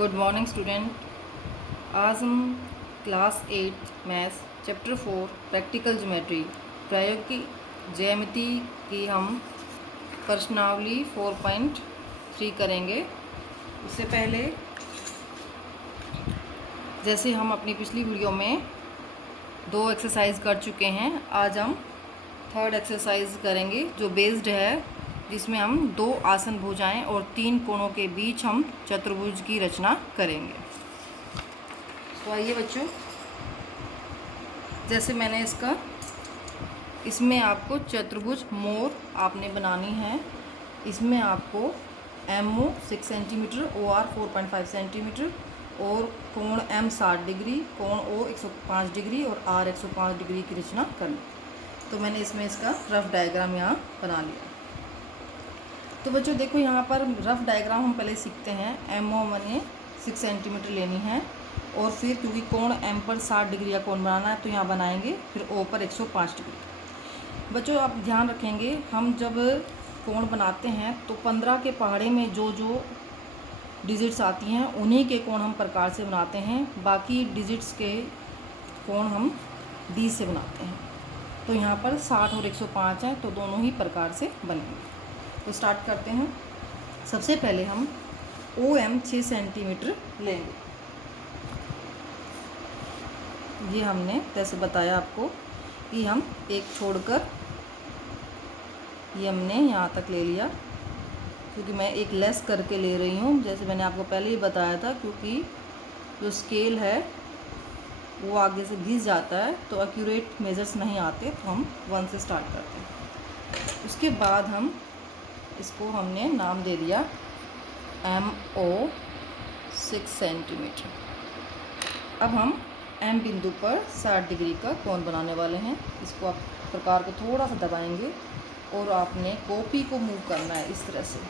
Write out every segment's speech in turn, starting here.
Good morning student. आज हम class 8 maths chapter 4 practical geometry प्रायोगिक ज्यामिति की हम प्रश्नावली 4.3 करेंगे। उससे पहले जैसे हम अपनी पिछली वीडियो में 2 एक्सरसाइज कर चुके हैं, आज हम थर्ड एक्सरसाइज करेंगे जो बेस्ड है, जिसमें हम 2 आसन भुजाएं और 3 कोणों के बीच हम चतुर्भुज की रचना करेंगे। तो आइए बच्चों, जैसे मैंने इसमें आपको चतुर्भुज मोर आपने बनानी है। इसमें आपको MO 6 सेंटीमीटर, OR 4.5 सेंटीमीटर और कोण M 60 डिग्री, कोण O 105 डिग्री और R 105 डिग्री की रचना करनी। तो मैंने इसमें इसका रफ डायग्राम यहाँ बना लिया। तो बच्चों देखो, यहाँ पर रफ डायग्राम हम पहले सीखते हैं। MO मैंने 6 सेंटीमीटर लेनी है और फिर क्योंकि कोण M पर 60 डिग्री का कोण बनाना है तो यहाँ बनाएंगे, फिर O पर 105 डिग्री। बच्चों आप ध्यान रखेंगे, हम जब कोण बनाते हैं तो 15 के पहाड़े में जो जो डिजिट्स आती हैं उन्हीं के कोण हम प्रकार से बनाते हैं, बाकी डिजिट्स के कोण हम 20 से बनाते हैं। तो यहाँ पर 60 और 105 है, तो दोनों ही प्रकार से बनेंगे। तो स्टार्ट करते हैं। सबसे पहले हम OM 6 सेंटीमीटर लेंगे। ये हमने जैसे बताया आपको कि हम एक छोड़कर ये हमने यहाँ तक ले लिया, क्योंकि मैं एक लेस करके ले रही हूँ। जैसे मैंने आपको पहले ही बताया था, क्योंकि जो स्केल है वो आगे से घिस जाता है तो एक्यूरेट मेजर्स नहीं आते, तो हम 1 से स्टार्ट करते हैं। उसके बाद हम इसको हमने नाम दे दिया MO 6 सेंटीमीटर। अब हम M बिंदु पर 60 डिग्री का कोण बनाने वाले हैं। इसको आप प्रकार को थोड़ा सा दबाएंगे और आपने कॉपी को मूव करना है इस तरह से,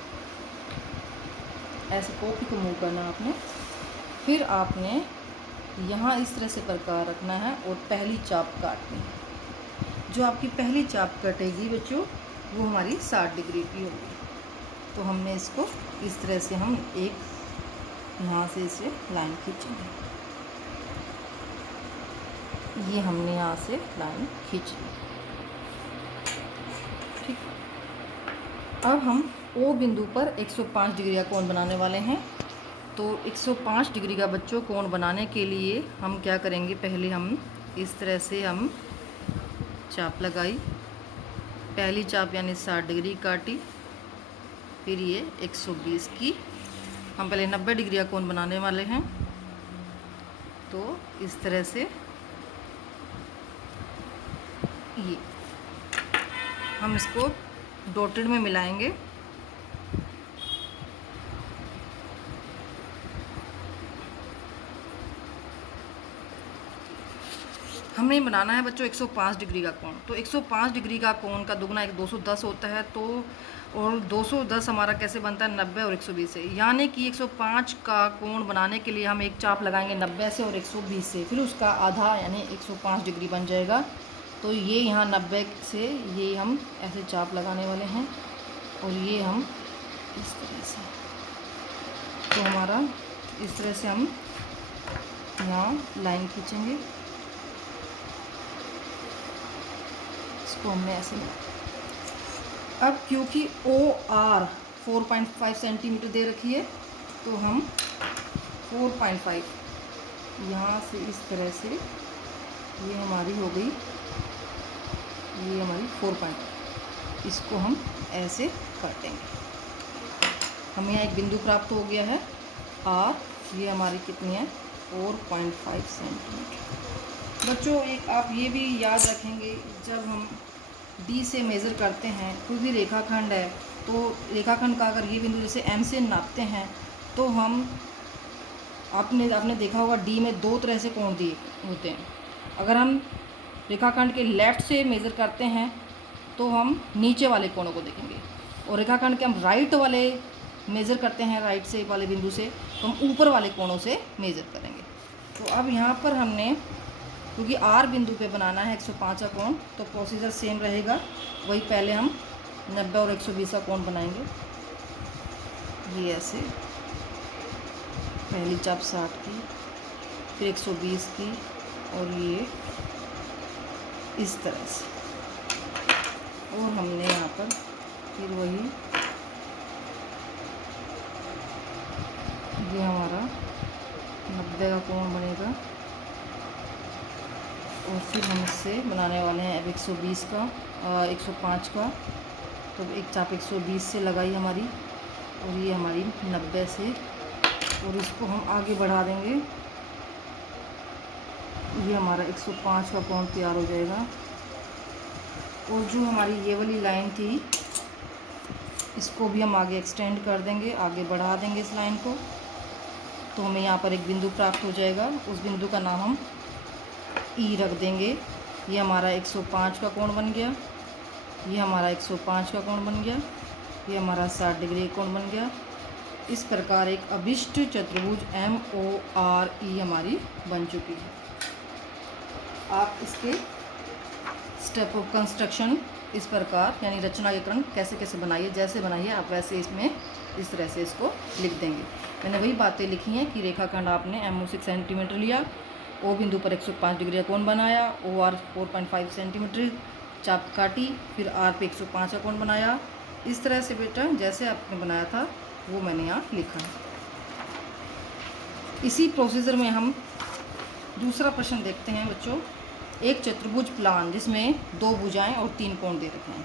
ऐसे कॉपी को मूव करना है आपने। फिर आपने यहाँ इस तरह से प्रकार रखना है और पहली चाप काटनी है। जो आपकी पहली चाप कटेगी बच्चों, वो हमारी 60 डिग्री की होगी। तो हमने इसको इस तरह से हम एक यहाँ से इसे लाइन खींचेंगे। ये हमने यहाँ से लाइन खींच ली, ठीक। अब हम O बिंदु पर 105 डिग्री का कोण बनाने वाले हैं। तो 105 डिग्री का बच्चों कोण बनाने के लिए हम क्या करेंगे, पहले हम इस तरह से हम चाप लगाई, पहली चाप यानी 60 डिग्री काटी, फिर ये 120 की। हम पहले 90 डिग्री का कोण बनाने वाले हैं। तो इस तरह से ये हम इसको डॉटेड में मिलाएंगे। हमें बनाना है बच्चों 105 डिग्री का कोण। तो 105 डिग्री का कोण का दुगना 210 होता है। तो और 210 हमारा कैसे बनता है, 90 और 120 से। यानी कि 105 का कोण बनाने के लिए हम एक चाप लगाएंगे 90 से और 120 से, फिर उसका आधा यानी 105 डिग्री बन जाएगा। तो ये यहाँ 90 से ये हम ऐसे चाप लगाने वाले हैं और ये हम इस तरह से। तो हमारा इस तरह से हम यहाँ लाइन खींचेंगे, इसको हमने ऐसे। अब क्योंकि OR 4.5 सेंटीमीटर दे रखी है, तो हम 4.5 यहाँ से इस तरह से ये हमारी हो गई, ये हमारी 4.5, इसको हम ऐसे काटेंगे। हमें यहाँ एक बिंदु प्राप्त हो गया है R। ये हमारी कितनी है, 4.5 सेंटीमीटर। बच्चों एक आप ये भी याद रखेंगे, जब हम D से मेज़र करते हैं, कोई भी रेखाखंड है, तो रेखाखंड का अगर ये बिंदु जैसे M से नापते हैं, तो हम आपने देखा होगा D में 2 तरह से कोण दिए होते हैं। अगर हम रेखाखंड के लेफ़्ट से मेज़र करते हैं तो हम नीचे वाले कोणों को देखेंगे, और रेखाखंड के हम राइट वाले मेज़र करते हैं, राइट से वाले बिंदु से, तो हम ऊपर वाले कोणों से मेज़र करेंगे। तो अब यहाँ पर हमने क्योंकि R बिंदु पे बनाना है 105 का कोण, तो प्रोसीजर सेम रहेगा। वही पहले हम 90 और 120 का कोण बनाएंगे, ये ऐसे। पहली चाप 60 की, फिर 120 की, और ये इस तरह से। और हमने यहाँ पर फिर वही, ये हमारा 90 का कोण बनेगा। और फिर हम इससे बनाने वाले हैं अब 120 का, 105 का। तो एक चाप 120 से लगाई हमारी, और ये हमारी 90 से, और इसको हम आगे बढ़ा देंगे। ये हमारा 105 का कोण तैयार हो जाएगा। और जो हमारी ये वाली लाइन थी, इसको भी हम आगे एक्सटेंड कर देंगे, आगे बढ़ा देंगे इस लाइन को। तो हमें यहाँ पर एक बिंदु प्राप्त हो जाएगा। उस बिंदु का नाम हम ई रख देंगे। ये हमारा 105 का कोण बन गया, ये हमारा 105 का कोण बन गया, ये हमारा 60 डिग्री कोण बन गया। इस प्रकार एक अभिष्ट चतुर्भुज MORE हमारी बन चुकी है। आप इसके स्टेप ऑफ कंस्ट्रक्शन इस प्रकार यानी रचनाक्रम कैसे कैसे बनाइए, जैसे बनाइए आप वैसे इसमें इस तरह से इसको लिख देंगे। मैंने वही बातें लिखी हैं कि रेखाखंड आपने MO 6 सेंटीमीटर लिया, O बिंदु पर 105 डिग्री का कोण बनाया, OR 4.5 सेंटीमीटर चाप काटी, फिर R पे 105 का कोण बनाया। इस तरह से बेटा जैसे आपने बनाया था वो मैंने यहाँ लिखा है। इसी प्रोसीजर में हम दूसरा प्रश्न देखते हैं बच्चों। एक चतुर्भुज प्लान जिसमें 2 भुजाएं और 3 कोण दे रखे हैं।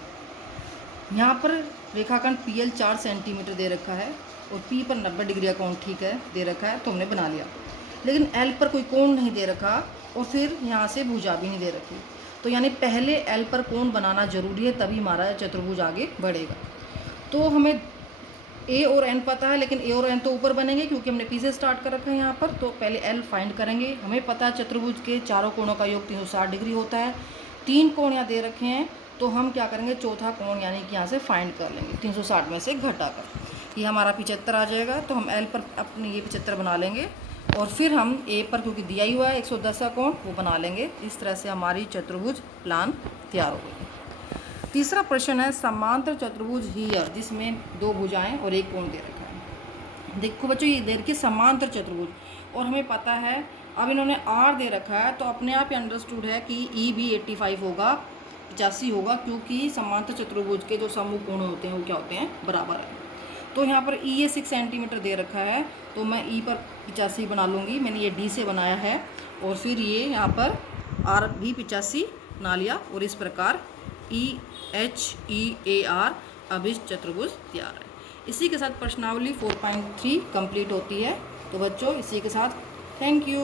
यहाँ पर रेखाखंड PL 4 सेंटीमीटर दे रखा है और P पर 90 डिग्री का कोण ठीक है दे रखा है, तो हमने बना लिया। लेकिन L पर कोई कोण नहीं दे रखा और फिर यहाँ से भुजा भी नहीं दे रखी, तो यानी पहले L पर कोण बनाना जरूरी है, तभी हमारा चतुर्भुज आगे बढ़ेगा। तो हमें A और N पता है, लेकिन A और N तो ऊपर बनेंगे क्योंकि हमने P से स्टार्ट कर रखा है यहाँ पर। तो पहले L फाइंड करेंगे। हमें पता है चतुर्भुज के चारों कोणों का योग 360 डिग्री होता है। 3 कोण यहाँ दे रखे हैं, तो हम क्या करेंगे, चौथा कोण यानी कि यहाँ से फाइंड कर लेंगे 360 में से घटाकर। ये हमारा 75 आ जाएगा। तो हम L पर अपने ये 75 बना लेंगे, और फिर हम A पर क्योंकि दिया ही हुआ है 110 का कोण, वो बना लेंगे। इस तरह से हमारी चतुर्भुज प्लान तैयार हो गई। तीसरा प्रश्न है समांतर चतुर्भुज हियर, जिसमें 2 भुजाएं और 1 कोण दे रखा है। देखो बच्चों, ये दे रखी समांतर चतुर्भुज, और हमें पता है अब इन्होंने R दे रखा है, तो अपने आप ही अंडरस्टूड है कि E भी 85 होगा, 85 होगा, क्योंकि समांतर चतुर्भुज के जो समूह कोण होते हैं वो क्या होते हैं, बराबर है। तो यहाँ पर E 6 सेंटीमीटर दे रखा है, तो मैं E पर 85 बना लूँगी। मैंने ये D से बनाया है, और फिर ये यहाँ पर R भी 85 बना लिया, और इस प्रकार EHEAR अभिष्ट चतुर्भुज तैयार है। इसी के साथ प्रश्नावली 4.3 कंप्लीट होती है। तो बच्चों इसी के साथ थैंक यू।